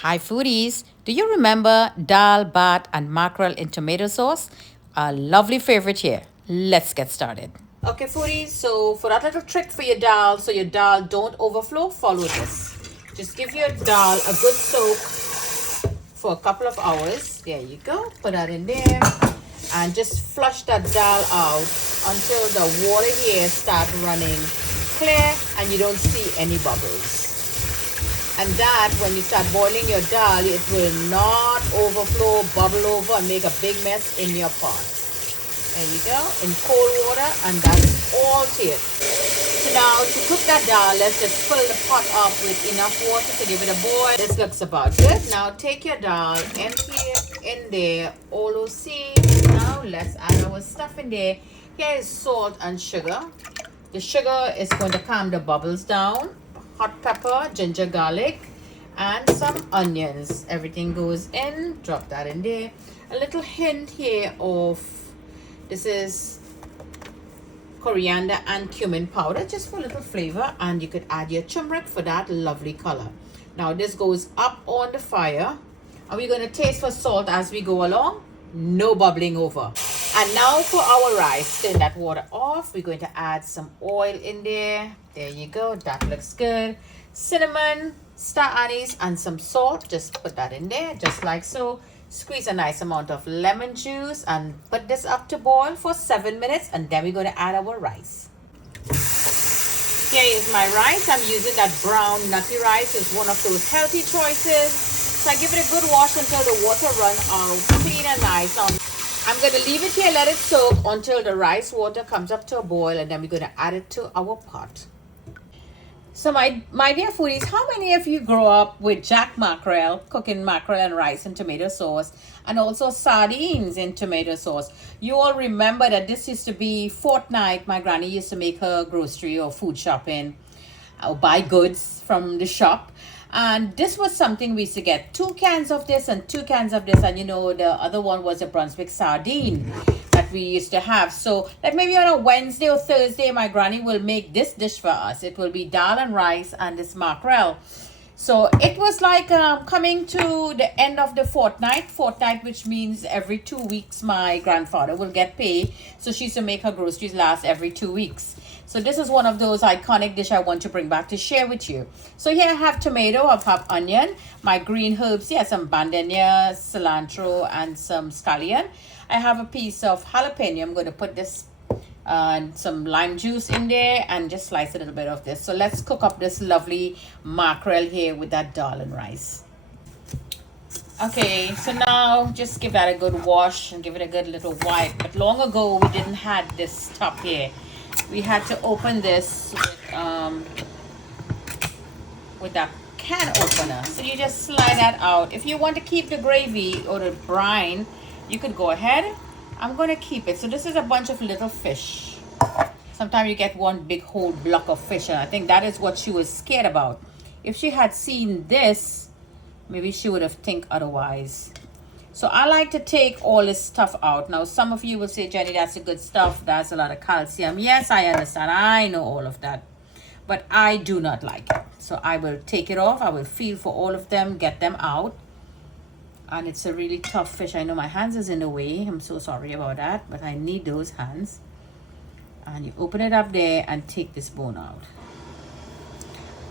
Hi foodies, do you remember Dal Bhat and Mackerel in tomato sauce? A lovely favorite here. Let's get started. Okay foodies, so for that little trick for your dal, so your dal don't overflow, follow this. Just give your dal a good soak for a couple of hours. There you go, put that in there and just flush that dal out until the water here start running clear and you don't see any bubbles. And that, when you start boiling your dal, it will not overflow, bubble over, and make a big mess in your pot. There you go, in cold water, and that's all to it. So now, to cook that dal, let's just fill the pot up with enough water to give it a boil. This looks about good. Now, take your dal, empty it in there, all those seeds. Now, let's add our stuff in there. Here is salt and sugar. The sugar is going to calm the bubbles down. Hot pepper, ginger, garlic, and some onions. Everything goes in. Drop that in there. A little hint here of, this is coriander and cumin powder, just for a little flavor. And you could add your turmeric for that lovely color. Now this goes up on the fire. Are we going to taste for salt as we go along? No bubbling over. And now for our rice. Turn that water off. We're going to add some oil in there. There you go. That looks good. Cinnamon, star anise, and some salt. Just put that in there, just like so. Squeeze a nice amount of lemon juice and put this up to boil for 7 minutes. And then we're going to add our rice. Here is my rice. I'm using that brown nutty rice. It's one of those healthy choices. So I give it a good wash until the water runs out. Clean and nice. Now, I'm going to leave it here, let it soak until the rice water comes up to a boil, and then we're going to add it to our pot. So my dear foodies, how many of you grow up with jack mackerel, cooking mackerel and rice in tomato sauce, and also sardines in tomato sauce? You all remember that this used to be fortnight. My granny used to make her grocery or food shopping or buy goods from the shop. And this was something we used to get 2 cans of this and 2 cans of this. And you know, the other one was a Brunswick sardine that we used to have. So like maybe on a Wednesday or Thursday, my granny will make this dish for us. It will be dal and rice and this mackerel. So it was like coming to the end of the fortnight, which means every 2 weeks my grandfather will get paid. So she used to make her groceries last every 2 weeks. So this is one of those iconic dish I want to bring back to share with you. So here I have tomato, I have onion, my green herbs here, some bandania, cilantro, and some scallion. I have a piece of jalapeno. I'm going to put this and some lime juice in there and just slice a little bit of this. So let's cook up this lovely mackerel here with that dal and rice. Okay, so now just give that a good wash and give it a good little wipe. But long ago we didn't have this top here. We had to open this with that can opener. So you just slide that out. If you want to keep the gravy or the brine, you could go ahead. I'm going to keep it. So this is a bunch of little fish. Sometimes you get one big whole block of fish, and I think that is what she was scared about. If she had seen this, maybe she would have think otherwise. So I like to take all this stuff out. Now, some of you will say, Jenny, that's the good stuff. That's a lot of calcium. Yes, I understand. I know all of that. But I do not like it. So I will take it off. I will feel for all of them, get them out. And it's a really tough fish. I know my hands is in the way. I'm so sorry about that. But I need those hands. And you open it up there and take this bone out.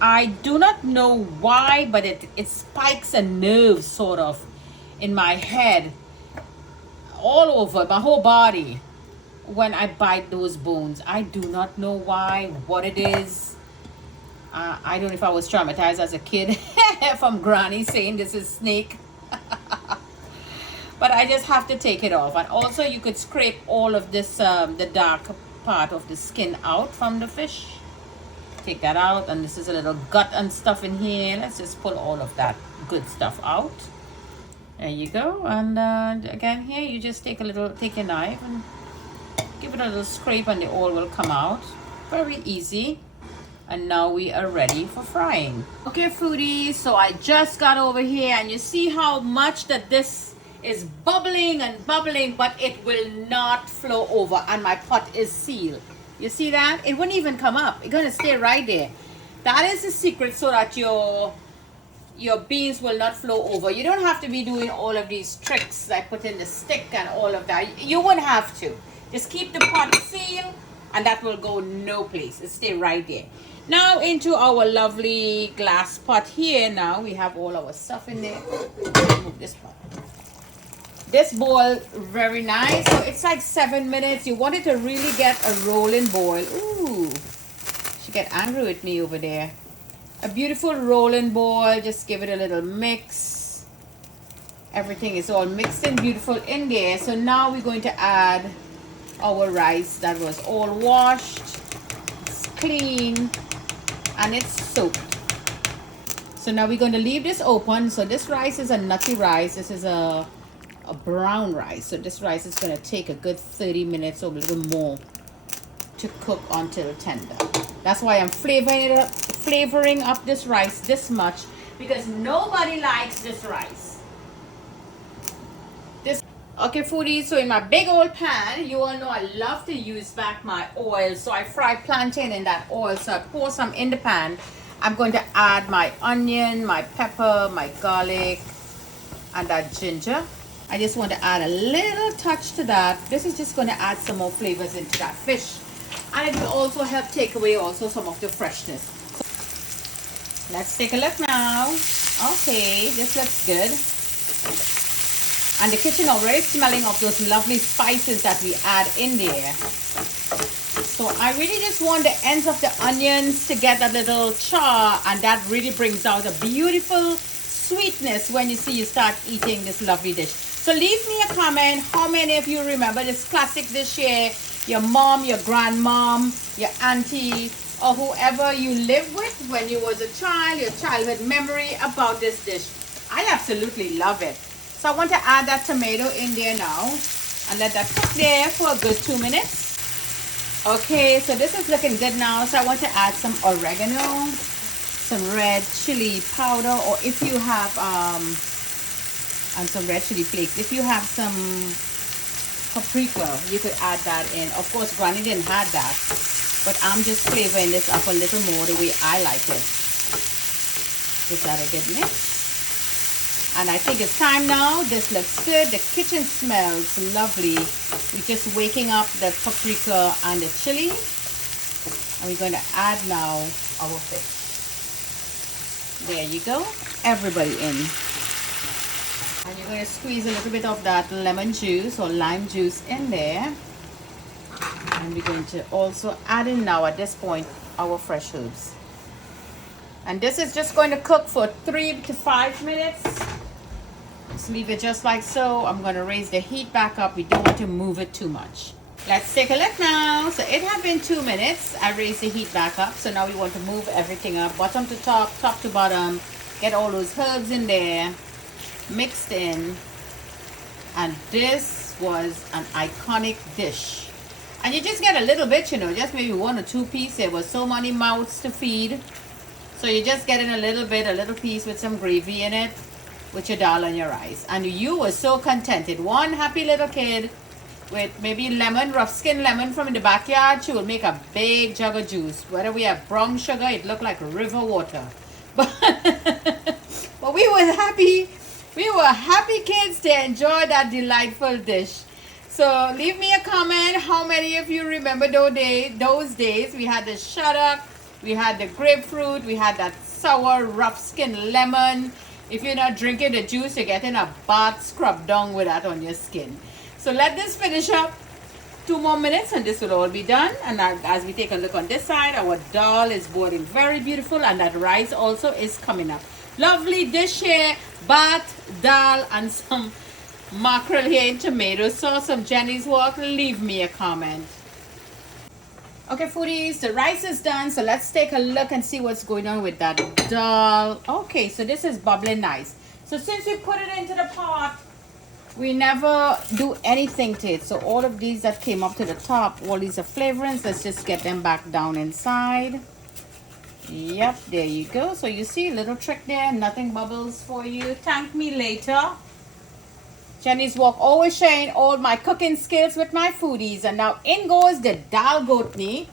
I do not know why, but it spikes a nerve sort of in my head, all over my whole body when I bite those bones. I do not know why, what it is. I don't know if I was traumatized as a kid from granny saying this is snake. But I just have to take it off. And also you could scrape all of this, the dark part of the skin out from the fish. Take that out. And this is a little gut and stuff in here. Let's just pull all of that good stuff out. There you go. And again here you just take your knife and give it a little scrape and the oil will come out. Very easy. And now we are ready for frying. Okay foodies, so I just got over here and you see how much that this is bubbling and bubbling, but it will not flow over and my pot is sealed. You see that? It wouldn't even come up. It's gonna stay right there. That is the secret, so that your your beans will not flow over. You don't have to be doing all of these tricks like putting the stick and all of that. You wouldn't have to. Just keep the pot sealed and that will go no place. It'll stay right there. Now into our lovely glass pot here. Now we have all our stuff in there. Move this pot. This boil very nice. So it's like 7 minutes. You want it to really get a rolling boil. Ooh, she get angry with me over there. A beautiful rolling boil. Just give it a little mix. Everything is all mixed and beautiful in there. So now we're going to add our rice that was all washed. It's clean and it's soaked. So now we're going to leave this open. So this rice is a nutty rice. This is a brown rice. So this rice is going to take a good 30 minutes or a little more to cook until tender. That's why I'm flavoring up this rice this much, because nobody likes this rice. Okay, foodies, so in my big old pan, you all know I love to use back my oil. So I fry plantain in that oil. So I pour some in the pan. I'm going to add my onion, my pepper, my garlic, and that ginger. I just want to add a little touch to that. This is just going to add some more flavors into that fish. And it will also help take away also some of the freshness. So let's take a look now. Okay, this looks good. And the kitchen already smelling of those lovely spices that we add in there. So I really just want the ends of the onions to get a little char, and that really brings out a beautiful sweetness when you start eating this lovely dish. So leave me a comment how many of you remember this classic dish here. Your mom, your grandmom, your auntie, or whoever you lived with when you was a child, your childhood memory about this dish. I absolutely love it. So I want to add that tomato in there now and let that cook there for a good 2 minutes. Okay, so this is looking good now. So I want to add some oregano, some red chili powder, or if you have and some red chili flakes. If you have some paprika, you could add that in. Of course, Granny didn't have that, but I'm just flavoring this up a little more the way I like it. Give that a good mix. And I think it's time now. This looks good. The kitchen smells lovely. We're just waking up the paprika and the chili. And we're going to add now our fish. There you go. Everybody in. And you're going to squeeze a little bit of that lemon juice or lime juice in there. And we're going to also add in now at this point our fresh herbs. And this is just going to cook for 3 to 5 minutes. Just leave it just like so. I'm going to raise the heat back up. We don't want to move it too much. Let's take a look now. So it had been 2 minutes. I raised the heat back up. So now we want to move everything up, bottom to top, top to bottom. Get all those herbs in there, mixed in. And this was an iconic dish. And you just get a little bit, just maybe 1 or 2 pieces. There was so many mouths to feed. So you're just getting a little piece with some gravy in it, with your dal and your rice. And you were so contented. One happy little kid with maybe lemon, rough skin lemon from in the backyard. She will make a big jug of juice. Whether we have brown sugar, it looked like river water. But we were happy. We were happy kids to enjoy that delightful dish. So leave me a comment how many of you remember those days. We had the shaddock, we had the grapefruit, we had that sour rough skin lemon. If you're not drinking the juice, you're getting a bath scrub down with that on your skin. So let this finish up. 2 more minutes and this will all be done. And as we take a look on this side, our dal is boiling very beautiful, and that rice also is coming up. Lovely dish here. Bhat, dal, and some mackerel here in tomato sauce. Some Jenny's Walk. Leave me a comment. Okay, foodies, the rice is done. So let's take a look and see what's going on with that dal. Okay, so this is bubbling nice. So since we put it into the pot, we never do anything to it. So all of these that came up to the top, all these are flavorings. Let's just get them back down inside. Yep, there you go. So you see a little trick there. Nothing bubbles for you. Thank me later. Jenny's Walk, always sharing all my cooking skills with my foodies. And now in goes the dal gotni.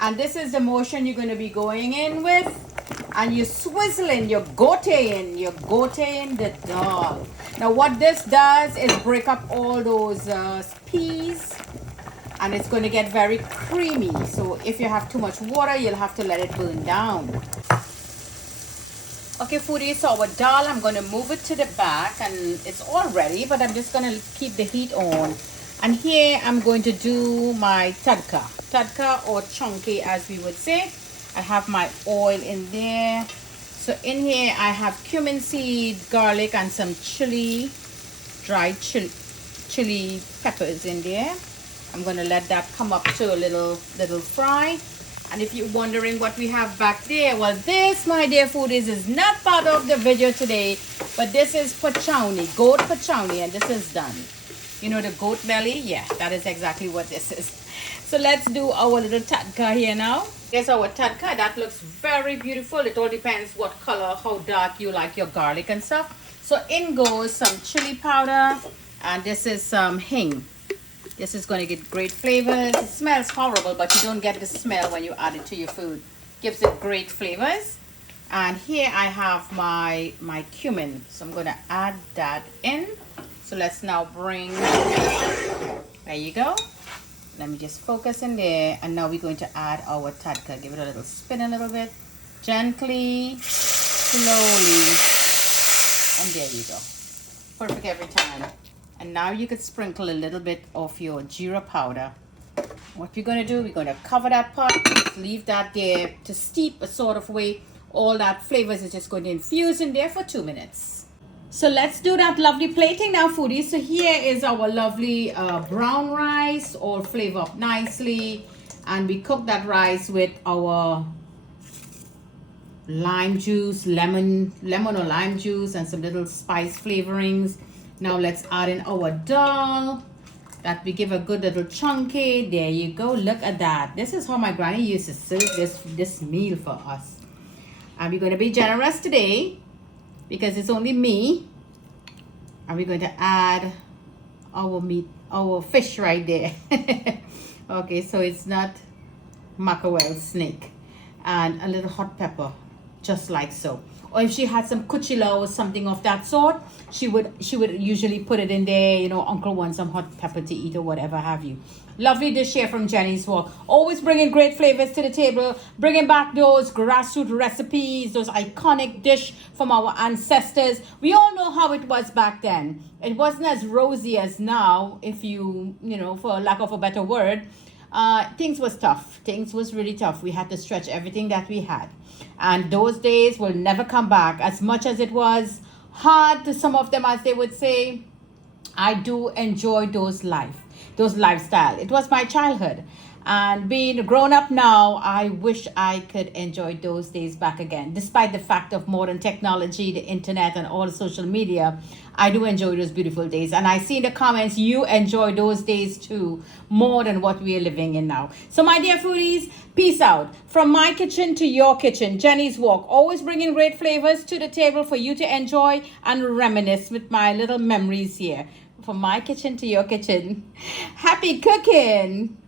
And this is the motion you're going to be going in with. and you're swizzling, you're goteing the dal. Now what this does is break up all those peas, and it's going to get very creamy. So if you have too much water, you'll have to let it burn down. Okay, foodies, so our dal, I'm going to move it to the back, and it's all ready, but I'm just going to keep the heat on. And here I'm going to do my tadka or chunky, as we would say. I have my oil in there. So in here I have cumin seed, garlic, and some dried chili peppers in there. I'm going to let that come up to a little fry. And if you're wondering what we have back there, well, this, my dear foodies, is not part of the video today, but this is pachowni, goat pachowni, and this is done. You know the goat belly? Yeah, that is exactly what this is. So let's do our little tadka here now. Here's our tadka. That looks very beautiful. It all depends what color, how dark you like your garlic and stuff. So in goes some chili powder, and this is some hing. This is going to get great flavors. It smells horrible, but you don't get the smell when you add it to your food. Gives it great flavors. And here I have my cumin. So I'm going to add that in. So let's now bring, there you go. Let me just focus in there. And now we're going to add our tadka. Give it a little spin a little bit. Gently, slowly. And there you go. Perfect every time. And now you could sprinkle a little bit of your jeera powder. What we're going to do, we're going to cover that pot, leave that there to steep a sort of way. All that flavors is just going to infuse in there for 2 minutes. So let's do that lovely plating now, foodies. So here is our lovely brown rice, all flavored up nicely. And we cook that rice with our lime juice, lemon or lime juice, and some little spice flavorings. Now let's add in our dal that we give a good little chunky. There you go. Look at that. This is how my granny used to serve this meal for us. And we're going to be generous today because it's only me. And we're going to add our meat, our fish right there. Okay, so it's not mackerel, snake. And a little hot pepper, just like so. Or if she had some kuchila or something of that sort, she would usually put it in there. You know, uncle wants some hot pepper to eat or whatever have you. Lovely dish here from Jenny's Walk. Always bringing great flavors to the table. Bringing back those grassroots recipes, those iconic dish from our ancestors. We all know how it was back then. It wasn't as rosy as now, if you know, for lack of a better word. Things was tough. Things was really tough. We had to stretch everything that we had. And those days will never come back. As much as it was hard to some of them, as they would say, I do enjoy those lifestyle. It was my childhood. And being grown up now, I wish I could enjoy those days back again. Despite the fact of modern technology, the internet, and all social media, I do enjoy those beautiful days. And I see in the comments, you enjoy those days too, more than what we are living in now. So my dear foodies, peace out. From my kitchen to your kitchen, Jenny's Walk. Always bringing great flavors to the table for you to enjoy and reminisce with my little memories here. From my kitchen to your kitchen. Happy cooking!